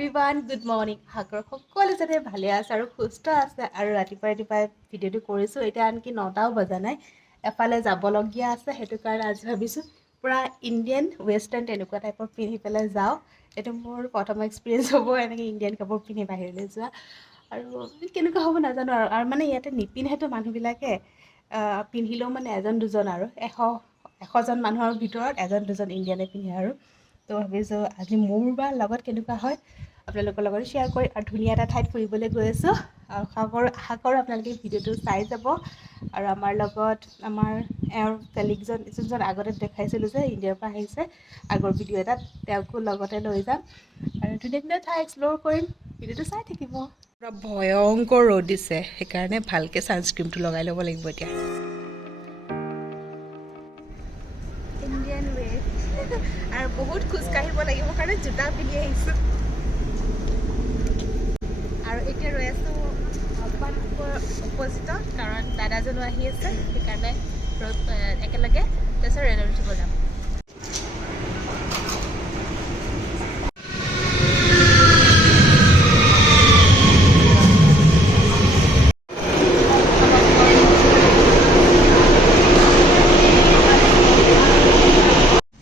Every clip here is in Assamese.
এভৰিৱান গুড মৰ্ণিং সাগৰ সকলো যাতে ভালে আছে আৰু সুস্থ আছে আৰু ৰাতিপুৱাই ভিডিঅ'টো কৰিছোঁ এতিয়া আনকি 9টাও বজা নাই এফালে যাবলগীয়া আছে সেইটো কাৰণে আজি ভাবিছোঁ পূৰা ইণ্ডিয়ান ৱেষ্টাৰ্ণ তেনেকুৱা টাইপৰ পিন্ধি পেলাই যাওঁ এইটো মোৰ প্ৰথম এক্সপিৰিয়েঞ্চ হ'ব এনেকৈ ইণ্ডিয়ান কাপোৰ পিন্ধি বাহিৰলৈ যোৱা আৰু কেনেকুৱা হ'ব নাজানো আৰু মানে ইয়াতে নিপিন্ধেতো মানুহবিলাকে পিন্ধিলেও মানে এজন দুজন আৰু এশজন মানুহৰ ভিতৰত এজন দুজন ইণ্ডিয়ানে পিন্ধে আৰু তো ভাবিছোঁ আজি মোৰ বা লগত কেনেকুৱা হয় আপোনালোকৰ লগত শ্বেয়াৰ কৰি আৰু ধুনীয়া এটা ঠাইত ফুৰিবলৈ গৈ আছোঁ আৰু আশা কৰোঁ আপোনালোকে ভিডিঅ'টো চাই যাব আৰু আমাৰ লগত আমাৰ এওঁৰ কলিগজন যোনজন আগতে দেখাইছিলোঁ যে ইণ্ডিয়াৰ পৰা আহিছে আগৰ ভিডিঅ' এটাত তেওঁকো লগতে লৈ যাম আৰু ধুনীয়া ধুনীয়া ঠাই এক্সপ্ল'ৰ কৰিম ভিডিঅ'টো চাই থাকিব পূৰা ভয়ংকৰ ৰ'দ দিছে সেইকাৰণে ভালকৈ ছানস্ক্ৰীমটো লগাই ল'ব লাগিব এতিয়া ইণ্ডিয়ান ৱে আৰু বহুত খোজকাঢ়িব লাগিব কাৰণে জোতা পিন্ধি আহিছোঁ আৰু এতিয়া ৰৈ আছোঁ অকণমান অপজিটত কাৰণ দাদাজনো আহি আছে সেইকাৰণে একেলগে তাৰপিছত ৰেলত উঠিব যাম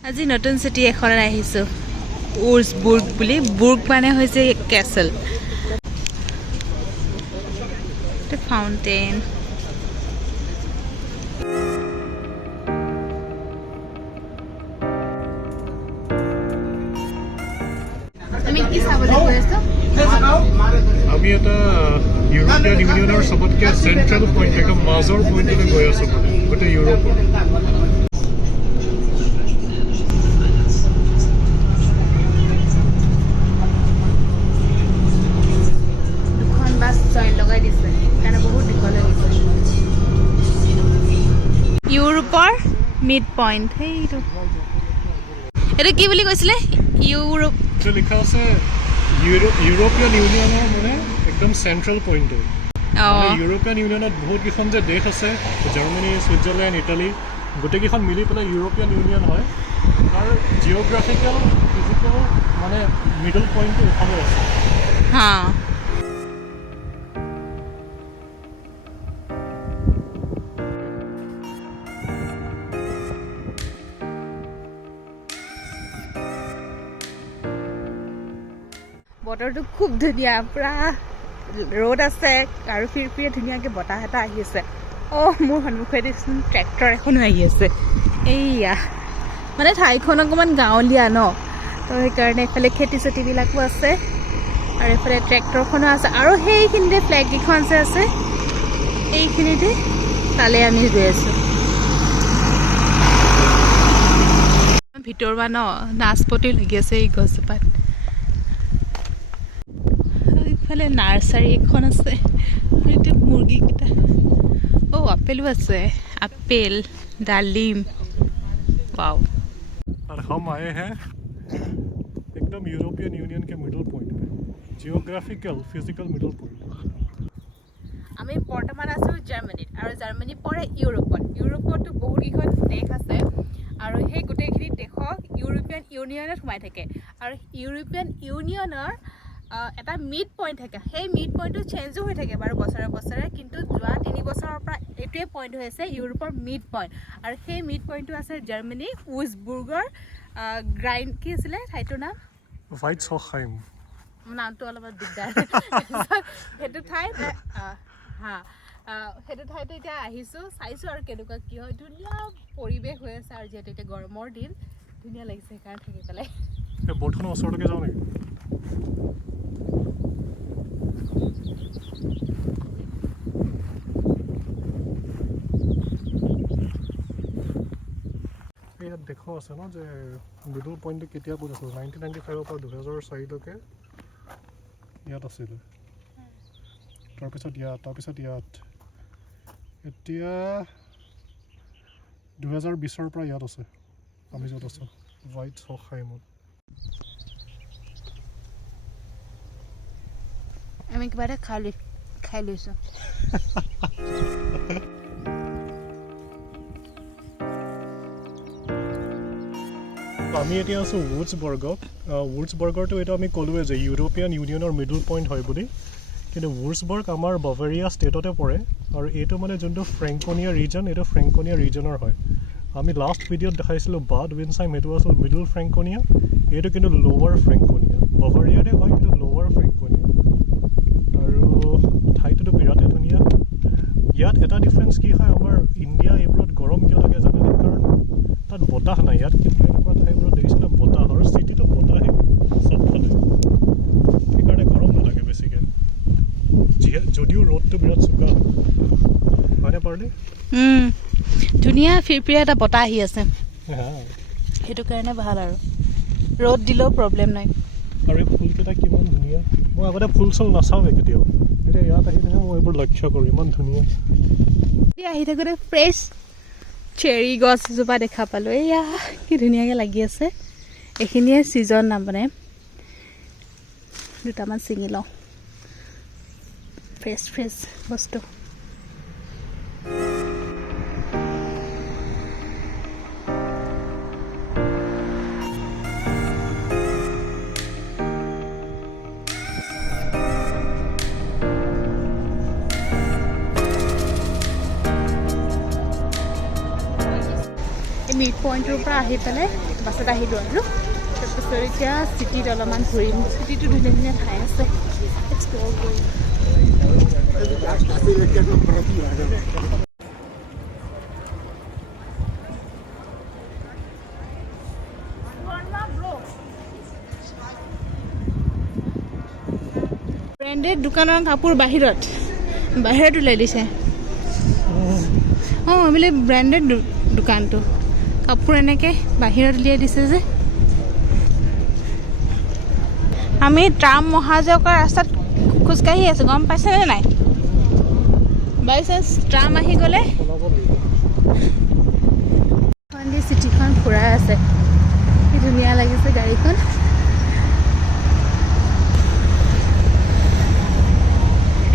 আজি নতুন চিটি এখনত আহিছোঁ উৰ্জবুৰ্গ বুলি বুৰ্গ মানে হৈছে কেচল ফাউণ্টেইন আমি কি চাবলৈ গৈ আছোঁ আমি এটা ইউৰোপীয়ান ইউনিয়নৰ সবতকৈ চেণ্ট্ৰেল পইণ্ট একদম মাজৰ পইণ্টলৈ গৈ আছোঁ গোটেই ইউৰোপৰ ইউৰোপৰ মিড পইণ্ট সেইটো এইটো কি বুলি কৈছিলে ইউৰোপ লিখা আছে ইউৰোপীয়ান ইউনিয়নৰ মানে একদম চেণ্ট্ৰেল পইণ্ট ইউৰোপীয়ান ইউনিয়নত বহুত কেইখন যে দেশ আছে জাৰ্মানী ছুইজাৰলেণ্ড ইটালী গোটেইকেইখন মিলি পেলাই ইউৰোপীয়ান ইউনিয়ন হয় তাৰ জিঅ'গ্ৰাফিকেল ফিজিকেল মানে মিডল পইণ্টটো এইফালে আছে হা বতৰটো খুব ধুনীয়া পূৰা ৰ'দ আছে আৰু ফিৰফিৰে ধুনীয়াকৈ বতাহ এটা আহি আছে মোৰ সন্মুখেদি ট্ৰেক্টৰ এখনো আহি আছে এইয়া মানে ঠাইখন অকণমান গাঁৱলীয়া ন তো সেইকাৰণে এইফালে খেতি চেতিবিলাকো আছে আৰু এইফালে ট্ৰেক্টৰখনো আছে আৰু সেইখিনিতে ফ্লেগকেইখন যে আছে এইখিনিতে তালৈ আমি গৈ আছোঁ ভিতৰুৱা ন নাচপতিও লাগি আছে এই গছজোপাত ইফালে নাৰ্চাৰী এখন আছে আৰু এতিয়া মুৰ্গীকেইটা আপেলো আছে আপেল ডালিম वाओ और हम आए हैं एकदम यूरोपियन यूनियन के मिडल पॉइंट पे जियोग्राफिकल फिजिकल मिडल पॉइंट আমি বৰ্তমান আছোঁ জাৰ্মানীত আৰু জাৰ্মানী পৰে ইউৰোপতো বহুতকেইখন দেশ আছে আৰু সেই গোটেইখিনি দেশক ইউৰোপিয়ান ইউনিয়নত সোমাই থাকে আৰু ইউৰোপিয়ান ইউনিয়নৰ এটা মিড পইণ্ট থাকে সেই মিড পইণ্টটো চেঞ্জো হৈ থাকে বাৰু বছৰে কিন্তু যোৱা 3 বছৰৰ পৰা এইটোৱে পইণ্ট হৈ আছে ইউৰোপৰ মিড পইণ্ট আৰু সেই মিড পইণ্টটো আছে জাৰ্মানী উজবুৰ্গৰ গ্ৰাইণ্ড কি আছিলে ঠাইটোৰ নাম ভাইটছহখাইম নামটো অলপমান দিগদাৰ সেইটো ঠাইত সেইটো ঠাইতে এতিয়া আহিছোঁ চাইছোঁ আৰু কেনেকুৱা কি হয় ধুনীয়া পৰিৱেশ হৈ আছে আৰু যিহেতু এতিয়া গৰমৰ দিন ধুনীয়া লাগিছে সেইকাৰণে থাকি পেলাই বৰ্ডখনৰ ওচৰলৈকে যাওঁ নেকি ইয়াত দেখুৱা আছে ন যে মিডল পইণ্টটো কেতিয়া ক'ত আছিল 1995ৰ পৰা 2004লৈকে ইয়াত আছিলে তাৰপিছত ইয়াত এতিয়া 2020ৰ পৰা ইয়াত আছে আমি য'ত আছোঁ ভাইটছহখাইমত আমি কিবা এটা খাই লৈছোঁ আমি এতিয়া আছোঁ উডছবাৰ্গত উডছবাৰ্গৰটো এইটো আমি ক'লোৱে যে ইউৰোপিয়ান ইউনিয়নৰ মিডল পইণ্ট হয় বুলি কিন্তু উডছবাৰ্গ আমাৰ বাভাৰিয়া ষ্টেটতে পৰে আৰু এইটো মানে যোনটো ফ্ৰেংকনিয়া ৰিজন এইটো ফ্ৰেংকনিয়া ৰিজনৰ হয় আমি লাষ্ট ভিডিঅ'ত দেখাইছিলোঁ বাড উইনচাইম সেইটো আছিল মিডল ফ্ৰেংকনিয়া এইটো কিন্তু লোৱাৰ ফ্ৰেংকনিয়া বাভাৰিয়াতে হয় কিন্তু লোৱাৰ ফ্ৰেংকনিয়া আৰু ঠাইটোতো বিৰাটেই ধুনীয়া ইয়াত এটা ডিফাৰেঞ্চ কি হয় আমাৰ ইণ্ডিয়া এইবোৰত গৰম কিয় লাগে জানেনে কাৰণ তাত বতাহ নাই ইয়াত কিন্তু এনেকুৱা ঠাইবোৰত দেখিছেনে বতাহ আৰু চিটিটো বতাহে চবফালে সেইকাৰণে গৰম নালাগে বেছিকৈ যদিও ৰ'দটো বিৰাট চোকা হয় হয়নে পাৰ্লি ধুনীয়া ফিৰফিৰিয়া এটা বতাহ আহি আছে সেইটো কাৰণে ভাল আৰু ৰ'দ দিলেও প্ৰব্লেম নাই আৰু এই ফুলকেইটা কিমান ধুনীয়া মই আগতে ফুল চুল নাচাওঁৱে কেতিয়াও এতিয়া ইয়াত আহি থাকে মই এইবোৰ লক্ষ্য কৰোঁ ইমান ধুনীয়া আহি থাকোঁতে ফ্ৰেছ চেৰি গছ এজোপা দেখা পালোঁ এয়া কি ধুনীয়াকৈ লাগি আছে এইখিনিয়ে ছিজন মানে দুটামান ছিঙি লওঁ ফ্ৰেছ ফ্ৰেছ বস্তু মিড পইণ্টৰ পৰা আহি পেলাই বাছত আহিলোঁ আৰু তাৰপিছত এতিয়া চিটিত অলপমান ঘূৰিম চিটিটো ধুনীয়া ধুনীয়া ঠাই আছে এক্সপ্ল'ৰ কৰিম ব্ৰেণ্ডেড দোকানৰ কাপোৰ বাহিৰত ওলাই দিছে অঁ বোলে ব্ৰেণ্ডেড দোকানটো কাপোৰ এনেকৈ বাহিৰত উলিয়াই দিছে যে আমি ট্ৰাম অহা যোৱা কৰা ৰাস্তাত খোজকাঢ়ি আছোঁ গম পাইছেনে নাই বাই চান্স ট্ৰাম আহি গ'লে চিটিখন ফুৰাই আছে কি ধুনীয়া লাগিছে গাড়ীখন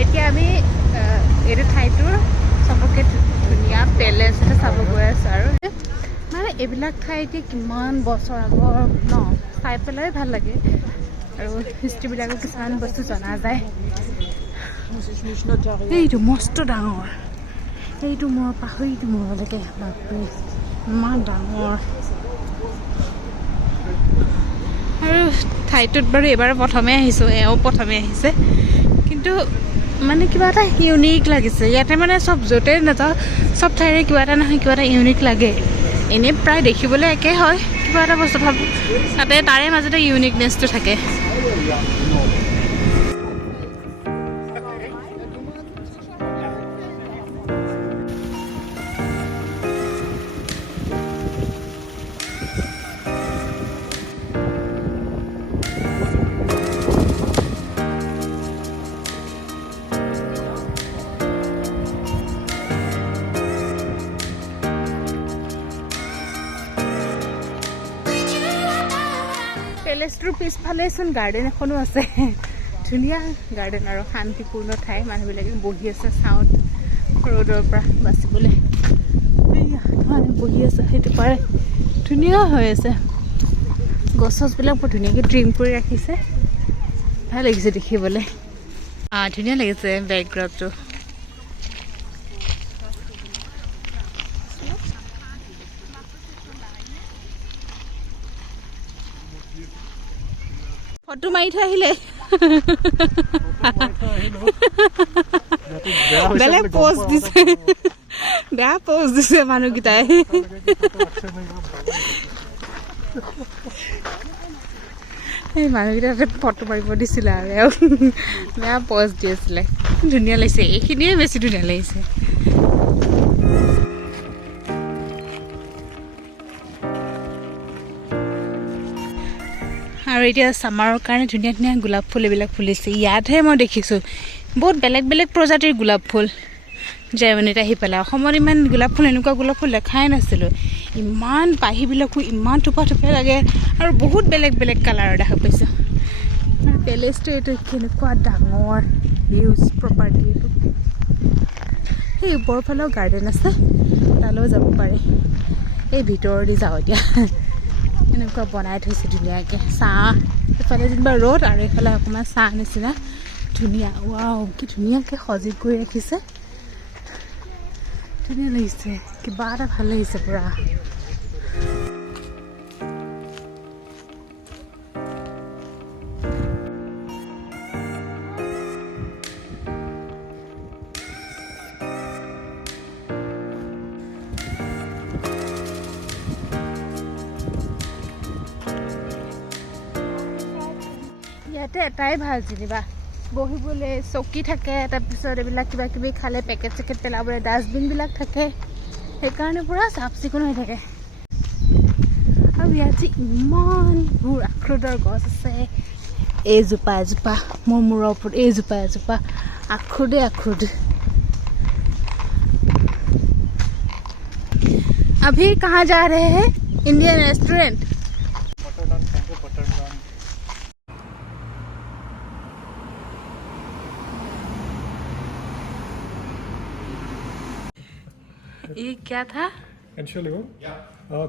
এতিয়া আমি এইটো ঠাইটোৰ চবকে ধুনীয়া পেলেচ এটা চাব গৈ আছোঁ আৰু মানে এইবিলাক ঠাই এতিয়া কিমান বছৰ আগৰ ন চাই পেলাই ভাল লাগে আৰু হিষ্ট্ৰীবিলাকৰ কিছুমান বস্তু জনা যায় এইটো মস্ত ডাঙৰ এইটো মই পাহৰিটো মূৰলৈকে বাপৰে ইমান ডাঙৰ আৰু ঠাইটোত বাৰু এইবাৰ প্ৰথমে আহিছোঁ এওঁ প্ৰথমে আহিছে কিন্তু মানে কিবা এটা ইউনিক লাগিছে ইয়াতে মানে চব য'তে নাযাওঁ চব ঠাইৰে কিবা এটা নহয় কিবা এটা ইউনিক লাগে এনেই প্ৰায় দেখিবলৈ একে হয় কিবা এটা বস্তু ভাবোঁ তাতে তাৰে মাজতে ইউনিকনেছটো থাকে পেলেচটোৰ পিছফালেচোন গাৰ্ডেন এখনো আছে ধুনীয়া গাৰ্ডেন আৰু শান্তিপূৰ্ণ ঠাই মানুহবিলাকে বহি আছে ছাউণ্ড ৰ'দৰ পৰা বাচিবলৈ বহি আছে সেইটো পাৰে ধুনীয়া হৈ আছে গছ চছবিলাক বৰ ধুনীয়াকৈ ট্ৰিম কৰি ৰাখিছে ভাল লাগিছে দেখিবলৈ ধুনীয়া লাগিছে বেকগ্ৰাউণ্ডটো ফটো মাৰি থৈ আহিলে বেলেগ প'জ দিছে বেয়া প'জ দিছে মানুহকেইটাই এই মানুহকেইটাই ফটো মাৰিব দিছিলে আৰু বেয়া প'জ দি আছিলে ধুনীয়া লাগিছে এইখিনিয়ে বেছি ধুনীয়া লাগিছে আৰু এতিয়া ছামাৰৰ কাৰণে ধুনীয়া ধুনীয়া গোলাপ ফুল এইবিলাক ফুলিছে ইয়াতহে মই দেখিছোঁ বহুত বেলেগ বেলেগ প্ৰজাতিৰ গোলাপ ফুল জাৰ্মানীত আহি পেলাই অসমত ইমান গোলাপ ফুল এনেকুৱা গোলাপ ফুল দেখাই নাছিলোঁ ইমান পাহিবিলাকো ইমান থোপা থোপা লাগে আৰু বহুত বেলেগ বেলেগ কালাৰৰ দেখা পাইছোঁ আৰু পেলেচটো এইটো কেনেকুৱা ডাঙৰ হিউজ প্ৰপাৰ্টি এইটো সেই ওপৰৰ ফালেও গাৰ্ডেন আছে তালৈও যাব পাৰে এই ভিতৰেদি যাওঁ এতিয়া এনেকুৱা বনাই থৈছে ধুনীয়াকৈ চাহ এইফালে যেনিবা ৰ'দ আৰু এইফালে অকণমান চাহ নিচিনা ধুনীয়া ৱাও কি ধুনীয়াকৈ সজি কৰি ৰাখিছে ধুনীয়া লাগিছে কিবা এটা ভাল লাগিছে পূৰা ইয়াতে এটাই ভাল যেনিবা বহিবলৈ চকী থাকে তাৰপিছত এইবিলাক কিবা কিবি খালে পেকেট চেকেট পেলাবলৈ ডাষ্টবিনবিলাক থাকে সেইকাৰণে পূৰা চাফ চিকুণ হৈ থাকে আৰু ইয়াত যে ইমানবোৰ আখৰোটৰ গছ আছে এইজোপা এজোপা মোৰ মূৰৰ ওপৰত এইজোপা এজোপা আখৰোটে আখৰোট अभी कहाँ जा रहे हैं इंडियन रेस्टोरेंट बटर नान खाएंगे बटर नान ये क्या था Entschuldigung.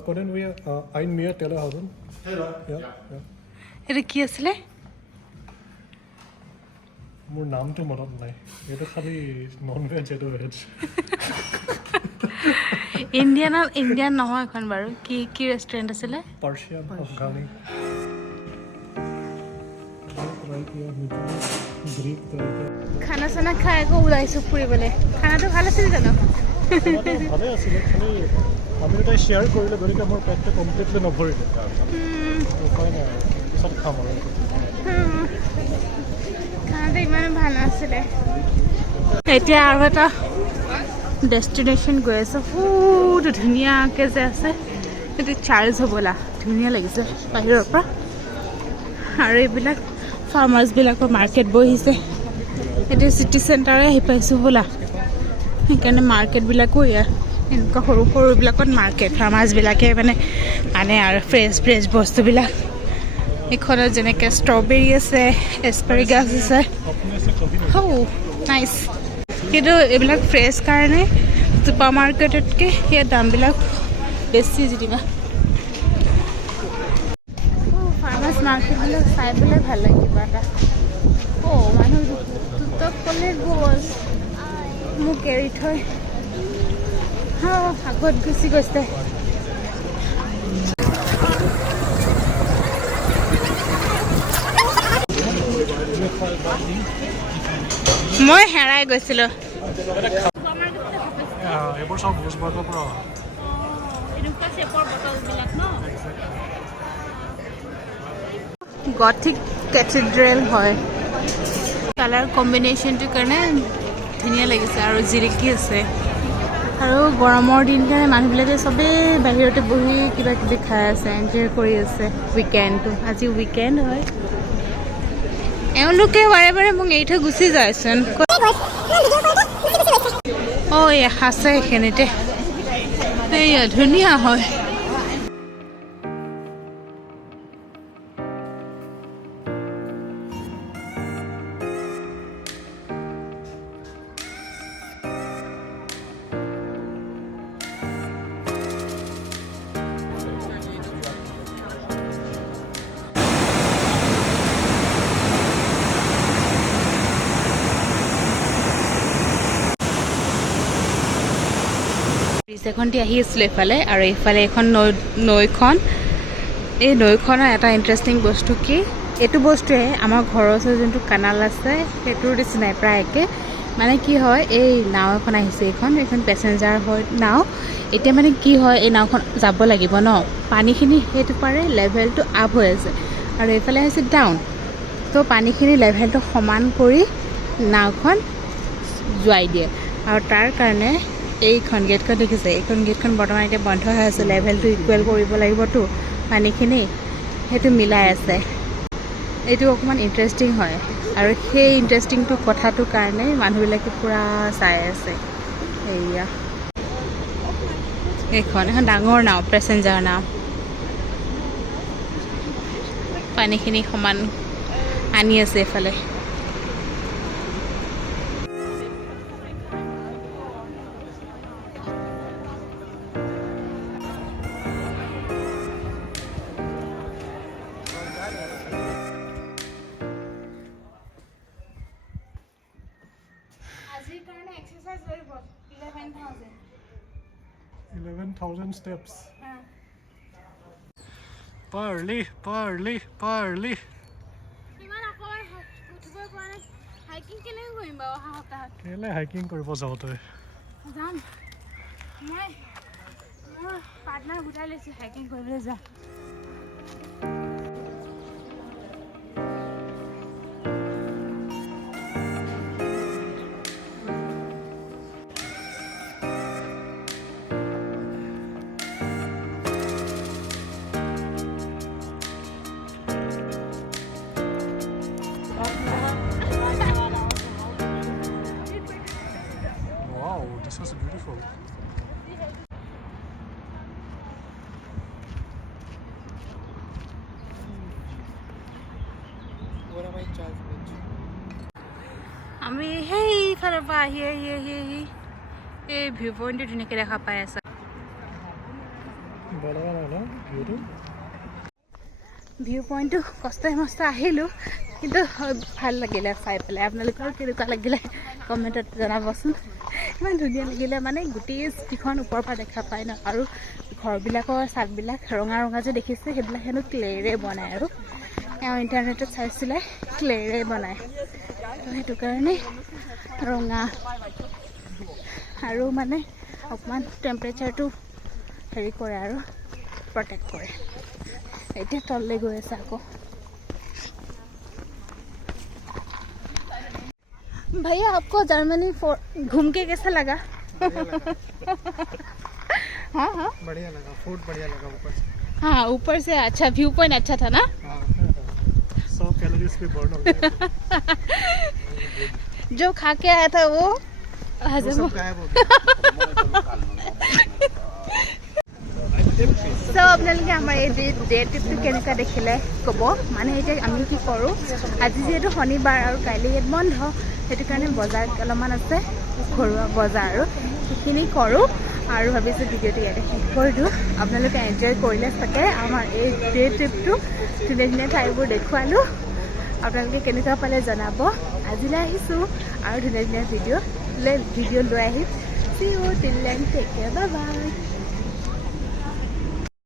Können wir ein mehr Teller haben? Teller? Ja. এটা কি আছিলে মোৰ নামটো মনত নাই এইটো খালি নন ভেজ এইটো ভেজ ইণ্ডিয়ান নহয় এখন বাৰু কি কি ৰেষ্টুৰেণ্ট আছিলে পাৰ্চিয়ান আফগানী খানা চানা খাই আকৌ ওলাইছোঁ ফুৰিবলৈ খানাটো ভাল আছিল জানো ভালে আছিলে খালি আমি দুটাই শ্বেয়াৰ কৰিলে গতিকে মোৰ পেটটো কমপ্লিটলি নভৰিলে উপায় নাই আৰু পিছত খাম আৰু খানাটো ইমান ভাল নাছিলে এতিয়া আৰু এটা ডেষ্টিনেশ্যন গৈ আছে বহুত ধুনীয়াকৈ যে আছে সেইটো চাৰ্জ হ'বলা ধুনীয়া লাগিছে বাহিৰৰ পৰা আৰু এইবিলাক ফাৰ্মাৰ্ছবিলাকৰ মাৰ্কেট বহিছে এতিয়া চিটি চেণ্টাৰে আহি পাইছোঁ বোলা সেইকাৰণে মাৰ্কেটবিলাকো ইয়াৰ এনেকুৱা সৰু সৰুবিলাকত মাৰ্কেট ফাৰ্মাৰ্ছবিলাকে মানে আনে আৰু ফ্ৰেছ বস্তুবিলাক এইখনত যেনেকৈ ষ্ট্ৰবেৰী আছে এছপাৰিগাছ আছে নাইচ কিন্তু এইবিলাক ফ্ৰেছ কাৰণে ছুপাৰ মাৰ্কেটতকৈ ইয়াৰ দামবিলাক বেছি যেনিবা ফাৰ্মাৰ্ছ মাৰ্কেটবিলাক চাই পেলাই ভাল লাগে কিবা এটা মানুহ দুটক ক'লে গছ মোক এৰি থৈ আগত গুচি গৈছে মই হেৰাই গৈছিলোঁ এইবোৰ চব ভোজবাৰ্গৰ পৰা গথিক কেথিড্ৰেল হয় কালাৰ কম্বিনেশ্যনটোৰ কাৰণে ধুনীয়া লাগিছে আৰু জিলিকি আছে আৰু গৰমৰ দিন কাৰণে মানুহবিলাকে চবেই বাহিৰতে বহি কিবা কিবি খাই আছে এনজয় কৰি আছে উইকেণ্ডটো আজি উইকেণ্ড হয় এওঁলোকে বাৰে বাৰে মোক এৰি থৈ গুচি যায়চোন আছে এইখিনিতে এইয়া ধুনীয়া হয় এখনটি আহি আছিলোঁ এইফালে আৰু এইফালে এখন নৈখন এই নৈখনৰ এটা ইণ্টাৰেষ্টিং বস্তু কি এইটো বস্তুৱে আমাৰ ঘৰৰ ওচৰত যোনটো কানাল আছে সেইটোৰ নিচিনাই প্ৰায় একে মানে কি হয় এই নাও এখন আহিছে এইখন পেচেঞ্জাৰ হয় নাও এতিয়া মানে কি হয় এই নাওখন যাব লাগিব ন পানীখিনি সেইটো পাৰে লেভেলটো আপ হৈ আছে আৰু এইফালে হৈছে ডাউন তো পানীখিনি লেভেলটো সমান কৰি নাওখন যোৱাই দিয়ে আৰু তাৰ কাৰণে এইখন গেটখন দেখিছে এইখন গেটখন বৰ্তমান এতিয়া বন্ধ হৈ আছে লেভেলটো ইকুৱেল কৰিব লাগিবতো পানীখিনি সেইটো মিলাই আছে এইটো অকণমান ইণ্টাৰেষ্টিং হয় আৰু সেই ইণ্টাৰেষ্টিংটো কথাটোৰ কাৰণে মানুহবিলাকে পূৰা চাই আছে এয়া এইখন এখন ডাঙৰ নাও পেচেঞ্জাৰ নাও পানীখিনি সমান আনি আছে এইফালে 11,000 steps. Parley. কেলে হাইকিং কৰিব যাওঁ তই? পাৰ্টনাৰ গোটাই লৈছোঁ হাইকিং কৰিবলৈ যাওঁ। Wow, this was beautiful. আমি সেইফালৰ পৰা আহি এই ভিউ পইণ্টটো ধুনীয়াকৈ দেখা পাই আছোঁ। ভিউ পইণ্টটো কষ্টই মষ্ট আহিলোঁ, কিন্তু ভাল লাগিলে চাই পেলাই। আপোনালোকৰ কেনেকুৱা লাগিলে কমেণ্টত জনাবচোন। ইমান ধুনীয়া লাগিলে, মানে গোটেই চিটিখন ওপৰৰ পৰা দেখা পায় ন, আৰু ঘৰবিলাকৰ চাদবিলাক ৰঙা যে দেখিছে সেইবিলাক হেনো ক্লেৰে বনায়, আৰু এওঁ ইণ্টাৰনেটত চাইছিলে ক্লেৰে বনায়, সেইটো কাৰণে ৰঙা আৰু মানে অকণমান টেম্পাৰেচাৰটো হেৰি কৰে আৰু প্ৰটেক্ট কৰে। এতিয়া তললৈ গৈ আছে আকৌ। भैया आपको जर्मनी घूम के कैसा लगा? हाँ बढ़िया लगा, फूड बढ़िया लगा ऊपर से। हाँ, ऊपर से अच्छा व्यू पॉइंट अच्छा था ना? 100 कैलोरीज भी बर्न हो गए। जो खा के आया था वो हजम हो गायब हो सो আপোনালোকে আমাৰ এই ডে ট্ৰিপটো কেনেকুৱা দেখিলে ক'ব। মানে এতিয়া আমি কি কৰোঁ, আজি যিহেতু শনিবাৰ আৰু কাইলৈ ইয়াত বন্ধ, সেইটো কাৰণে বজাৰ অলপমান আছে, ঘৰুৱা বজাৰ, আৰু সেইখিনি কৰোঁ আৰু ভাবিছোঁ ভিডিঅ'টো ইয়াতে শেষ কৰি দিওঁ। আপোনালোকে এনজয় কৰিলে চাগে আমাৰ এই ডে ট্ৰিপটো। ধুনীয়া ঠাইবোৰ দেখুৱালোঁ, আপোনালোকে কেনেকুৱা পালে জনাব। আজিলৈ আহিছোঁ আৰু ধুনীয়া ভিডিঅ' লৈ আহিম। See you till then, take care, bye bye.